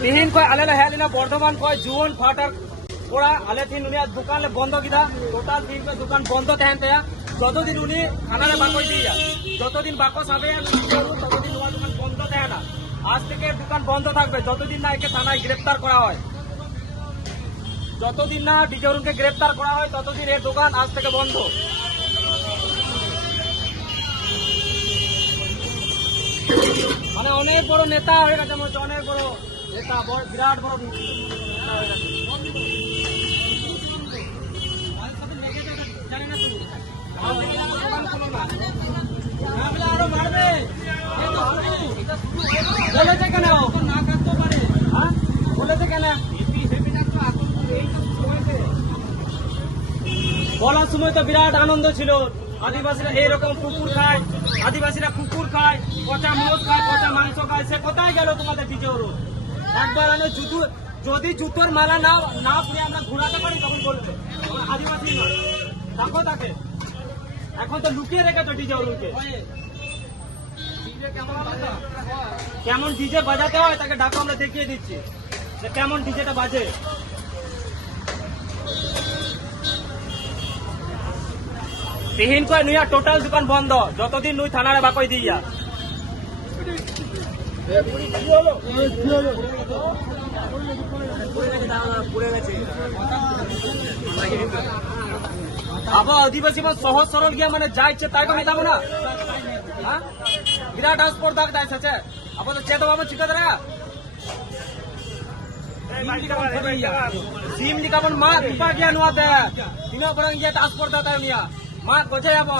তিহিন কয় আলেলা হেলিনা বর্ধমান কয় জুন ফাটার ওরা আলে থিন উনি দোকান বন্ধ কিনা টোটাল তিন দোকান বন্ধ থাকেন তায়া যতদিন উনি থানারে বাকস দিয়ে যতদিন বাকস হবে ততদিন ওনার দোকান বন্ধ থাকে না। আজ থেকে দোকান বন্ধ থাকবে যতদিন না একে থানায় গ্রেপ্তার করা হয়, যতদিন না ডিজে অরুণকে গ্রেপ্তার করা হয় ততদিন এর দোকান আজ থেকে বন্ধ। মানে অনেক বড় নেতা হয়ে গেছে, অনেক বড় নেতা, বিরাট বড় নেতা হয়ে গেছে। আরো মারবে বলেছে কেন না কাটতে পারে, বলেছে কেন বলার সময় তো বিরাট আনন্দ ছিল। আদিবাসীরা এইরকম কুকুর খায়, আদিবাসীরা কুকুর খায়, পচা মোষ খায়, পচা মাংস খায়, সে কোথায় গেল তোমাদের ডিজে অরুণ? একবার আমি যদি জুতোর মালা না পরে আমরা ঘুরাতে পারি তখন বলবে আদিবাসী নয়, ডাকো তাকে। এখন তো লুকিয়ে রেখেছো ডিজে অরুণকে। কেমন ডিজে বাজাতে হয় তাকে ডাকো, আমরা দেখিয়ে দিচ্ছি যে কেমন ডিজেটা বাজে। তিহিন কয় নুইয়া টোটাল দোকান বন্ধ যতদিন নুই থানারে বাকই দিয়া। আবার আদিবাসী সহজ সরল গিয়া মানে যা ইচ্ছে তাই করে যাবো না, বিরাট স্পর্ধা আছে। আবার চেতো বাবা চিকা দে সিম লিখাবন মা টিপা গিয়া নুয়া দে তিন বরং গিয়া স্পর্ধা তাই নিয়া মা কোথায় যাব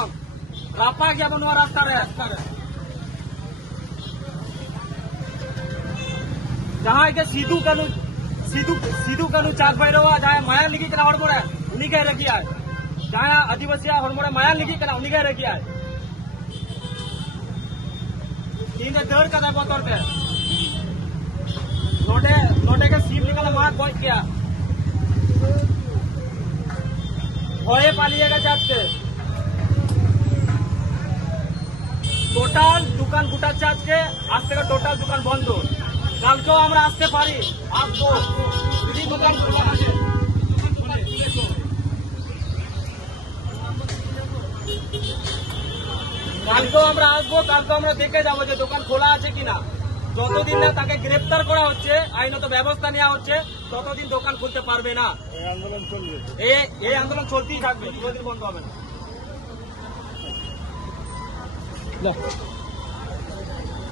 রাপা যাব নুয়া রাস্তারে जहाँ के सीधू कानू चाक भैरवा जहाँ माया लिखी करा हड़मोड़े उन्हीं के रखी है, जहाँ आदिवासी हड़मोड़े माया लिखी करा उन्हीं के रखी है। तीन दर का बतौरते नोटे के सीम निकाला मार पहुंच गया भये पालिएगा जात के টোটাল দোকান গোটা চাঁদকে আজ থেকে টোটাল দোকান বন্ধ। কালকেও আমরা আসতে পারি, আসবো যদি দোকান কালকেও আমরা আসবো, কালকেও আমরা দেখে যাবো যে দোকান খোলা আছে কিনা। যতদিন না তাকে গ্রেপ্তার করা হচ্ছে, আইনত ব্যবস্থা নেওয়া হচ্ছে, ততদিন দোকান খুলতে পারবে না। এই আন্দোলন চলবে, এই আন্দোলন চলতেই থাকবে, কোনোদিন বন্ধ হবে না।